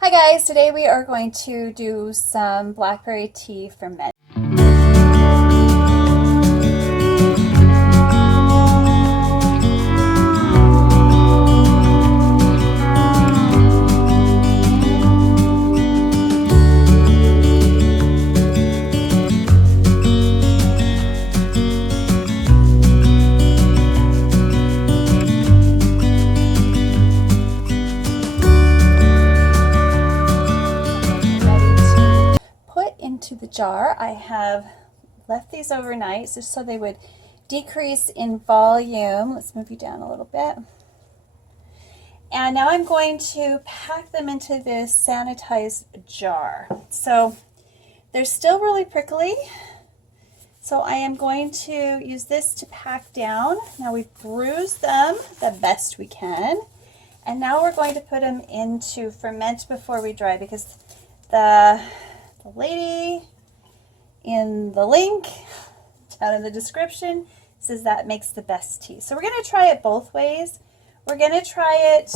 Hi guys, today we are going to do some blackberry tea fermented. Into the jar. I have left these overnight just so they would decrease in volume. Let's move you down a little bit. And now I'm going to pack them into this sanitized jar. So they're still really prickly. So I am going to use this to pack down. Now we've bruised them the best we can. And now we're going to put them into ferment before we dry, because the lady in the link down in the description says that makes the best tea. So we're going to try it both ways. We're going to try it,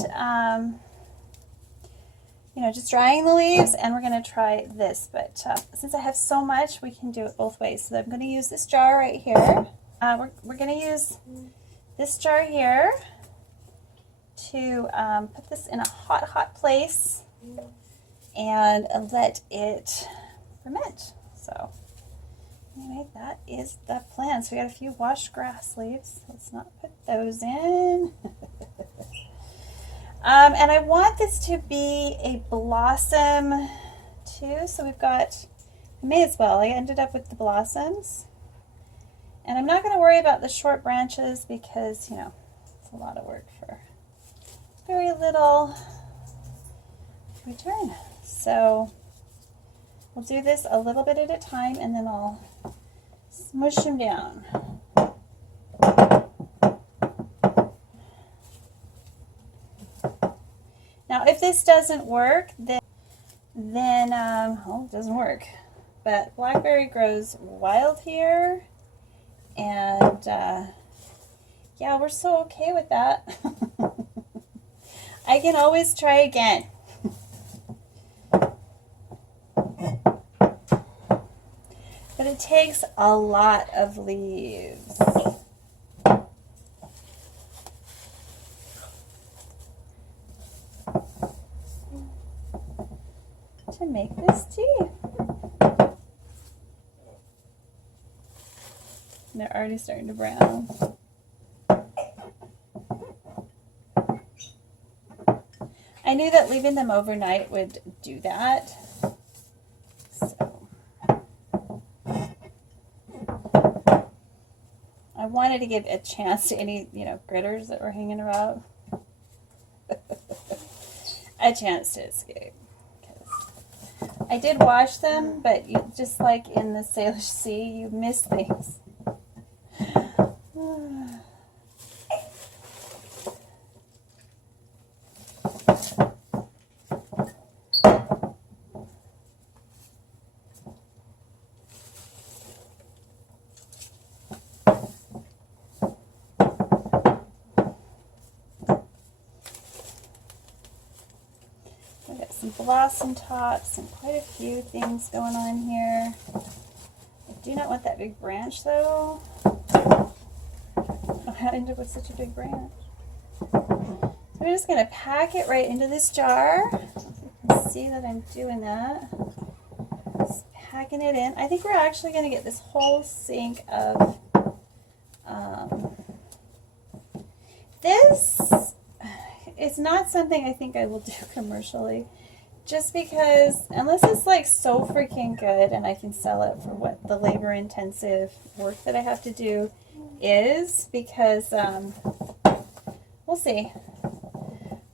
just drying the leaves, and we're going to try this. But since I have so much, we can do it both ways. So I'm going to use this jar right here. We're going to use this jar here to put this in a hot place and let it ferment. So anyway, that is the plan. So we got a few washed grass leaves. Let's not put those in. And I want this to be a blossom too. So we've got, I may as well, I ended up with the blossoms. And I'm not going to worry about the short branches because, it's a lot of work for very little return. So we'll do this a little bit at a time, and then I'll smush them down. Now, if this doesn't work, then it doesn't work. But blackberry grows wild here, and yeah, we're so okay with that. I can always try again. But it takes a lot of leaves. To make this tea. They're already starting to brown. I knew that leaving them overnight would do that. So I wanted to give a chance to any, critters that were hanging around. A chance to escape. I did wash them, but just like in the Salish Sea, you miss things. Blossom tops and quite a few things going on here. I do not want that big branch though. I end up with such a big branch. So I'm just going to pack it right into this jar. You can see that I'm doing that. Just packing it in. I think we're actually going to get this whole sink of this. It's not something I think I will do commercially. Just because, unless it's like so freaking good and I can sell it for what the labor intensive work that I have to do is, because we'll see.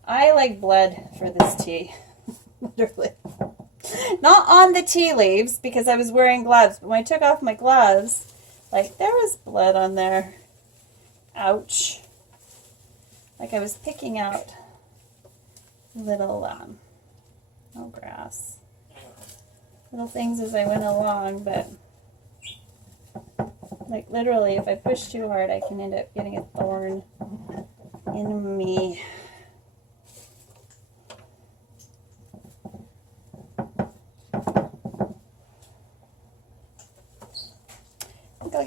I like blood for this tea. Literally. Not on the tea leaves because I was wearing gloves, but when I took off my gloves, like there was blood on there. Ouch. Like I was picking out little grass, little things as I went along, but like literally if I push too hard I can end up getting a thorn in me.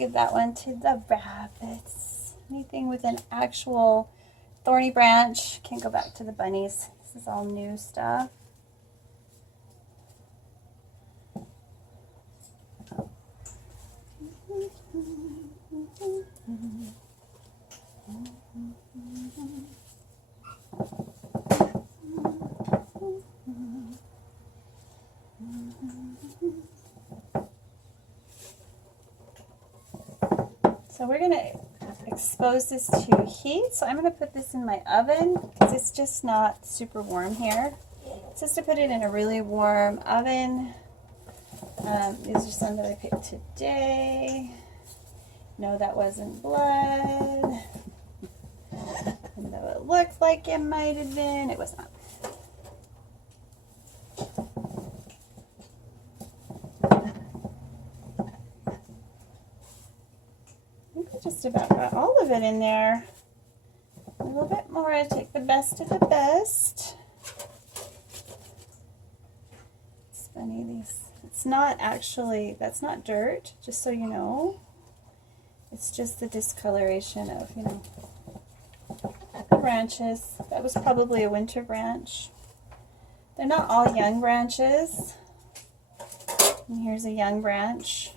give that one to the rabbits. Anything with an actual thorny branch. Can't go back to the bunnies. This is all new stuff. So we're going to expose this to heat. So I'm going to put this in my oven because it's just not super warm here. It's just to put it in a really warm oven. These are some that I picked today. No, that wasn't blood. And though it looked like it might have been, it was not. Just about got all of it in there. A little bit more. I take the best of the best. It's funny, it's not actually, that's not dirt, just so you know. It's just the discoloration of, you know, the branches. That was probably a winter branch. They're not all young branches. And here's a young branch.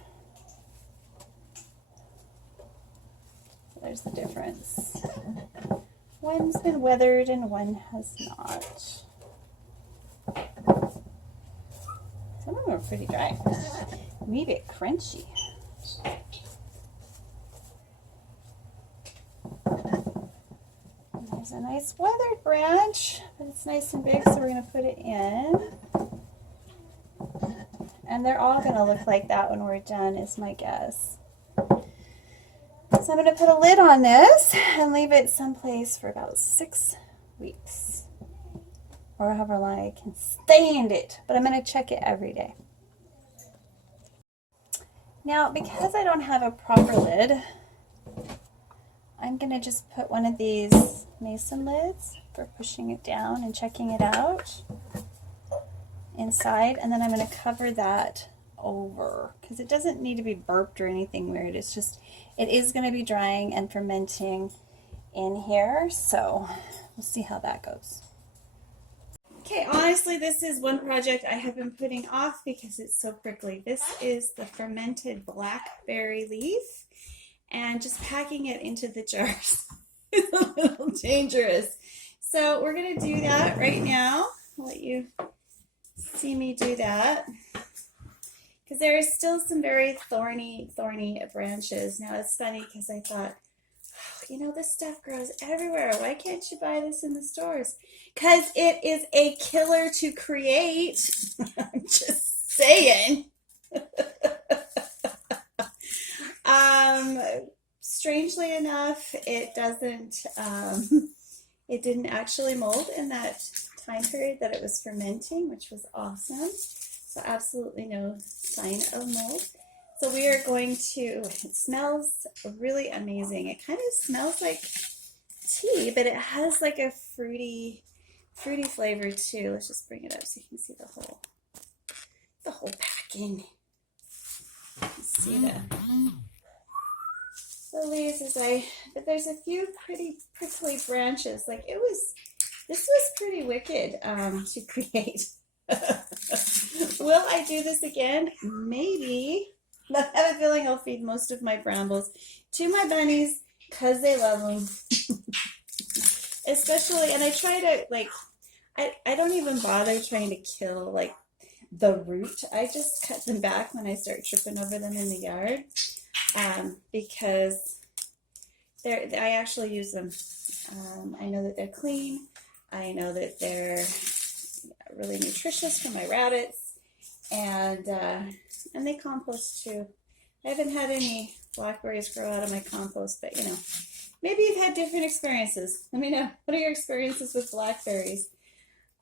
There's the difference. One's been weathered and one has not. Some of them are pretty dry. Maybe a bit crunchy. And there's a nice weathered branch, but it's nice and big, so we're going to put it in. And they're all going to look like that when we're done, is my guess. So I'm going to put a lid on this and leave it someplace for about 6 weeks, or however long I can stand it, but I'm going to check it every day. Now, because I don't have a proper lid, I'm going to just put one of these mason lids for pushing it down and checking it out inside, and then I'm going to cover that over because it doesn't need to be burped or anything weird. It's just, it is going to be drying and fermenting in here, so we'll see how that goes. Okay, honestly, this is one project I have been putting off because it's so prickly. This is the fermented blackberry leaf, and just packing it into the jars is a little dangerous. So we're going to do that right now. I'll let you see me do that, because there is still some very thorny branches. Now it's funny because I thought, oh, you know, this stuff grows everywhere. Why can't you buy this in the stores? Because it is a killer to create. I'm just saying. Strangely enough, it didn't actually mold in that time period that it was fermenting, which was awesome. So absolutely no sign of mold. So we are going to, it smells really amazing. It kind of smells like tea, but it has like a fruity flavor too. Let's just bring it up so you can see the whole packing. See the leaves but there's a few pretty prickly branches. Like this was pretty wicked to create. Will I do this again? Maybe. But I have a feeling I'll feed most of my brambles to my bunnies because they love them. Especially, and I try to, like, I don't even bother trying to kill, like, the root. I just cut them back when I start tripping over them in the yard, because I actually use them. I know that they're clean. I know that they're really nutritious for my rabbits, and they compost too. I haven't had any blackberries grow out of my compost, but you know, maybe you've had different experiences. Let me know. What are your experiences with blackberries?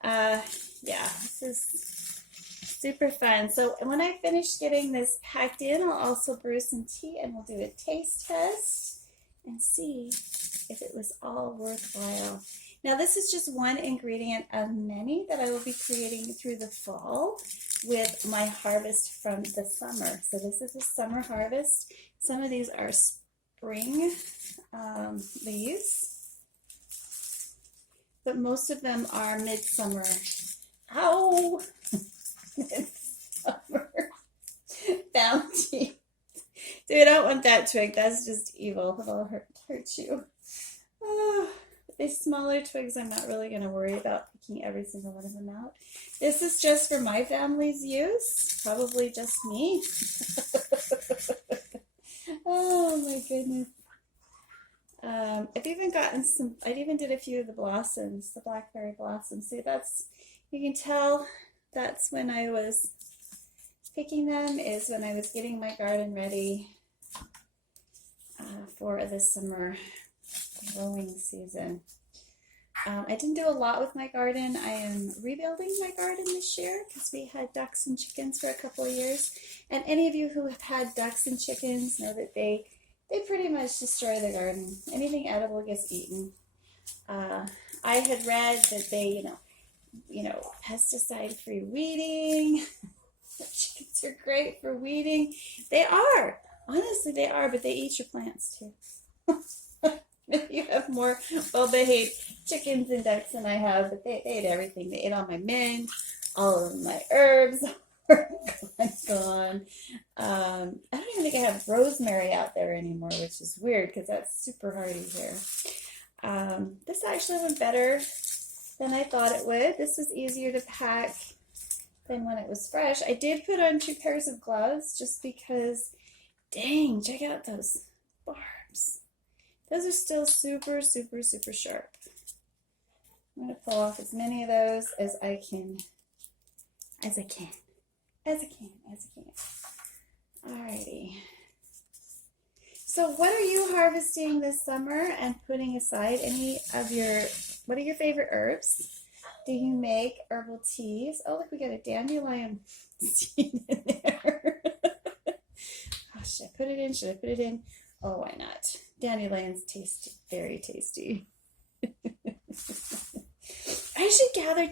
Yeah, this is super fun. So when I finish getting this packed in, I'll also brew some tea and we'll do a taste test and see if it was all worthwhile. Now this is just one ingredient of many that I will be creating through the fall with my harvest from the summer. So this is a summer harvest. Some of these are spring leaves, but most of them are midsummer. Ow! Midsummer bounty. Dude, I don't want that twig. That's just evil. It'll hurt you. Oh, these smaller twigs, I'm not really going to worry about picking every single one of them out. This is just for my family's use. Probably just me. Oh my goodness. I've even gotten some, I even did a few of the blossoms, the blackberry blossoms. See, that's, you can tell that's when I was picking them, is when I was getting my garden ready for the summer growing season. I didn't do a lot with my garden. I am rebuilding my garden this year because we had ducks and chickens for a couple of years. And any of you who have had ducks and chickens know that they pretty much destroy the garden. Anything edible gets eaten. I had read that they, pesticide-free weeding. Chickens are great for weeding. They are. Honestly, they are, but they eat your plants too. You have more well-behaved chickens and ducks than I have, but they ate everything. They ate all my mint, all of my herbs are gone. I don't even think I have rosemary out there anymore, which is weird because that's super hardy here. This actually went better than I thought it would. This was easier to pack than when it was fresh. I did put on 2 pairs of gloves just because, dang, check out those barbs. Those are still super, super, super sharp. I'm going to pull off as many of those as I can. Alrighty. So what are you harvesting this summer and putting aside? What are your favorite herbs? Do you make herbal teas? Oh, look, we got a dandelion seed in there. Oh, should I put it in? Should I put it in? Oh, why not? Dandelions taste very tasty. I should gather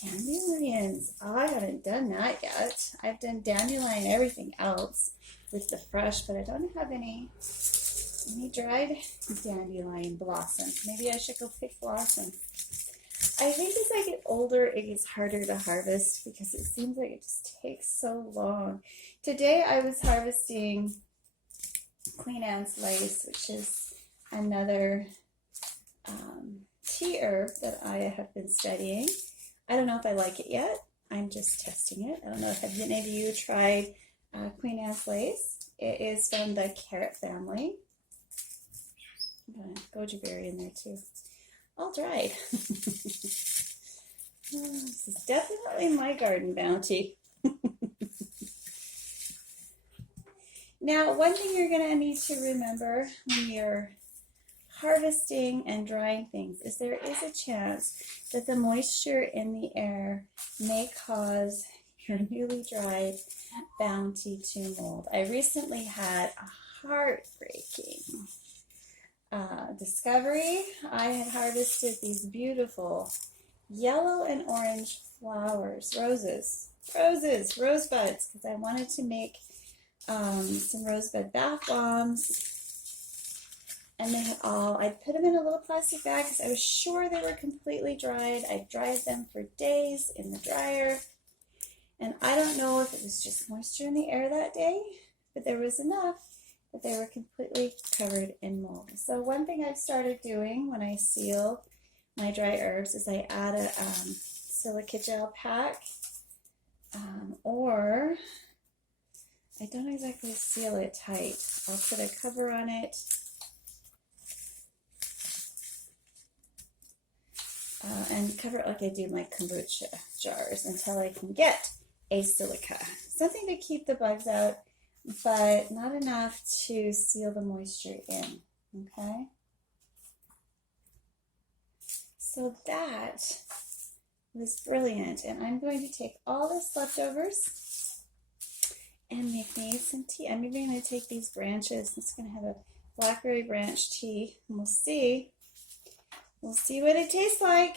dandelions. Oh, I haven't done that yet. I've done dandelion, everything else with the fresh, but I don't have any dried dandelion blossoms. Maybe I should go pick blossoms. I think as I get older, it gets harder to harvest because it seems like it just takes so long. Today I was harvesting Queen Anne's lace, which is another tea herb that I have been studying. I don't know if I like it yet. I'm just testing it. I don't know if any of you tried Queen Anne's lace. It is from the carrot family. I'm going to goji berry in there too. All dried. This is definitely my garden bounty. Now, one thing you're going to need to remember when you're harvesting and drying things is there is a chance that the moisture in the air may cause your newly dried bounty to mold. I recently had a heartbreaking discovery. I had harvested these beautiful yellow and orange flowers, rosebuds, because I wanted to make some rosebud bath bombs. And they had I'd put them in a little plastic bag because I was sure they were completely dried. I dried them for days in the dryer. And I don't know if it was just moisture in the air that day, but there was enough that they were completely covered in mold. So one thing I've started doing when I seal my dry herbs is I add a silica gel pack, or I don't exactly seal it tight. I'll put a cover on it. And cover it like I do my kombucha jars until I can get a silica. Something to keep the bugs out, but not enough to seal the moisture in, okay? So that was brilliant. And I'm going to take all this leftovers and make me some tea. I'm even going to take these branches. It's going to have a blackberry branch tea, and we'll see We'll see what it tastes like.